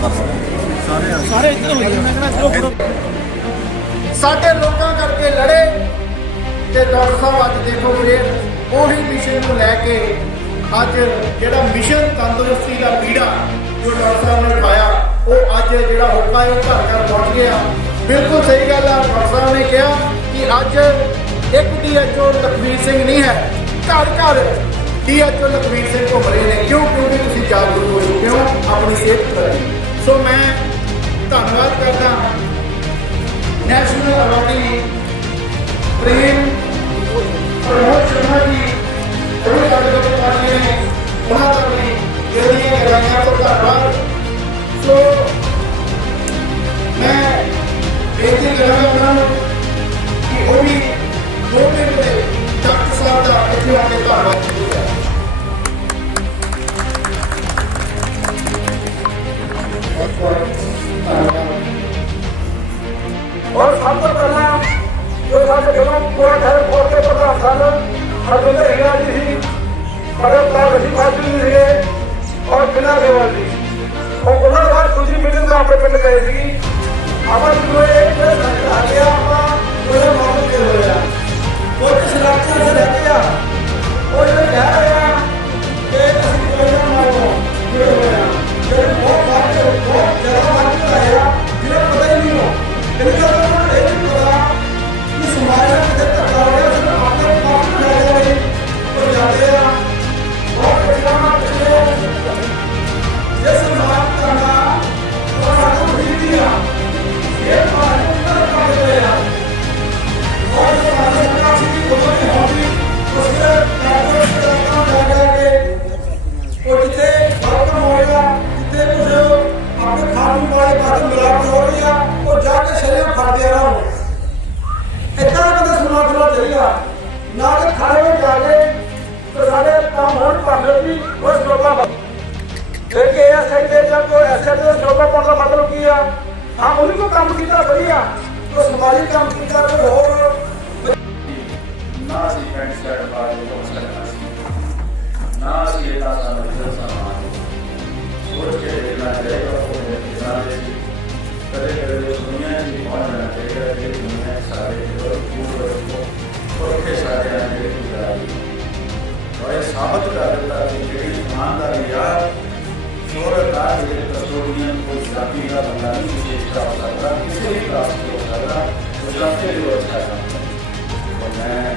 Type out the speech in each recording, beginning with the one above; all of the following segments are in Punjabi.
ਇੱਧਰ ਹੋ ਜਾ ਮੈਂ ਸਾਡੇ ਲੋਕਾਂ ਕਰਕੇ ਲੜੇ ਤੇ ਡਾਕਟਰ ਸਾਹਿਬ ਅੱਜ ਦੇਖੋ ਫਿਰ ਉਹੀ ਮਿਸ਼ਨ ਨੂੰ ਲੈ ਕੇ ਅੱਜ ਜਿਹੜਾ ਮਿਸ਼ਨ ਤੰਦਰੁਸਤੀ ਦਾ ਪੀੜਾ ਜੋ ਡਾਕਟਰ ਸਾਹਿਬ ਨੇ ਉਠਾਇਆ, ਉਹ ਅੱਜ ਜਿਹੜਾ ਹੋਕਾ ਹੈ, ਉਹ ਘਰ ਘਰ ਪਹੁੰਚ ਗਿਆ। ਬਿਲਕੁਲ ਸਹੀ ਗੱਲ ਆ, ਡਾਕਟਰ ਸਾਹਿਬ ਨੇ ਕਿਹਾ ਕਿ ਅੱਜ ਇੱਕ ਡੀਐਚਓ ਲਖਵੀਰ ਸਿੰਘ ਨਹੀਂ ਹੈ, ਘਰ ਘਰ ਡੀਐਚਓ ਲਖਵੀਰ ਸਿੰਘ ਘੁੰਮ ਰਹੇ ਨੇ। ਕਿਉਂ? ਕਿਉਂਕਿ ਤੁਸੀਂ ਜਾਗਰੂਕ ਹੋ ਚੁੱਕੇ ਹੋ, ਆਪਣੀ ਸਿਹਤ ਪ੍ਰਤੀ ਸੋ ਮੈਂ ਧੰਨਵਾਦ ਕਰਦਾ ਔਰ ਸਭ ਤੋਂ ਪਹਿਲਾਂ ਜੋ ਸਾਡੇ ਕੋਲੋਂ ਪੂਰਾ ਠਹਿਰ ਖੋਲ ਕੇ ਪ੍ਰਧਾਨ ਸਨ ਹਰਜਿੰਦਰ ਹੀਰਾ ਜੀ ਸੀ ਭਗਤ ਲਾਲ ਜੀ ਜੀ ਸੀਗੇ ਔਰ ਬਿਨਾਂ ਦੇਵਾਲ ਜੀ ਉਹ ਉਹਨਾਂ ਦੇ ਦੂਜੀ ਮੀਟਿੰਗ ਤੋਂ ਆਪਣੇ ਪਿੰਡ ਗਏ ਸੀ। ਆਪਾਂ ਨੂੰ ਇਹ ਹੋਣ ਭਾਵੇਂ ਵੀ ਉਸ ਲੋਕਾਂ ਦਾ ਇਹ ਕਿ ਇਹ ਸਾਈਡ ਤੇ ਜਾਂ ਕੋਈ ਐਸਾ ਦੇ ਲੋਕਾਂ ਪਾਉਣ ਦਾ ਮਤਲਬ ਕੀ ਆ ਹਾਂ ਉਹਨੇ ਕੋ ਕੰਮ ਕੀਤਾ ਵਧੀਆ ਉਹ ਸਮਾਜਿਕ ਕੰਮ ਕੀਤਾ ਕੋਈ ਹੋਰ ਨਾ ਅਸੀਂ ਪੈਂਟ ਸ਼ਰਟ ਪਾ ਕੇ ਹੋ ਸਕਦਾ ਸੀ ਨਾ ਅਸੀਂ ਇਹ ਤਾਂ ਸਾਨੂੰ ਫਿਰ ਸਮਾਨ ਸੋਚ ਕੇ ਦੇਖਣਾ ਚਾਹੀਦਾ ਉਹ ਦੇਖਣਾ ਦੇ ਕਦੇ ਕਦੇ ਦੁਨੀਆ ਹੋਇਆ ਸਾਬਤ ਕਰ ਦਿੱਤਾ ਕਿ ਜਿਹੜੀ ਇਮਾਨਦਾਰੀ ਆ ਸੋਹਰਤ ਆ ਜਿਹੜੇ ਕਸਟੋਡੀਅਨ ਕੋਈ ਜਾਤੀ ਦਾ ਬੰਦਾ ਨਹੀਂ ਕਿਸੇ ਇੱਕ ਦਾ ਬੰਦਾ ਕਿਸੇ ਵੀ ਕਲਾਸ ਦਾ ਬੰਦਾ ਉਸ ਰਸਤੇ ਦੇ ਵਿੱਚ ਆ ਮੈਂ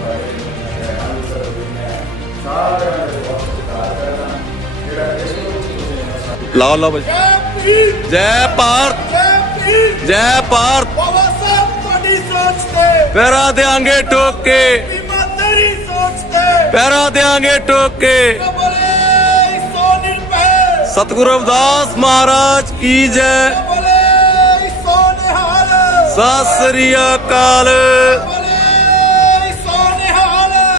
ਬਾਰੇ ਮੈਂ ਆਨਸਰ ਦਿੰਦਾ ਸਾਰਿਆਂ ਦੇ ਵਕਤ ਦਾ ਕਰਦਾ ਜਿਹੜਾ ਇਸ ਨੂੰ ਲਾਓ ਲਾਓ ਜੈ ਭਾਰਤ। ਜੈ ਭਾਰਤ। ਬਾਬਾ ਸਾਹਿਬ ਤੁਹਾਡੀ ਸੋਚ ਤੇ। ਪੈਰਾ ਦੇਾਂਗੇ ਟੋਕੇ ਪੈਰਾਂ ਦੇਾਂਗੇ ਠੋਕ ਕੇ ਸਤਿਗੁਰੂ ਰਵਿਦਾਸ ਮਹਾਰਾਜ ਕੀ ਜੈ। ਸਤਿ ਸ੍ਰੀ ਅਕਾਲ।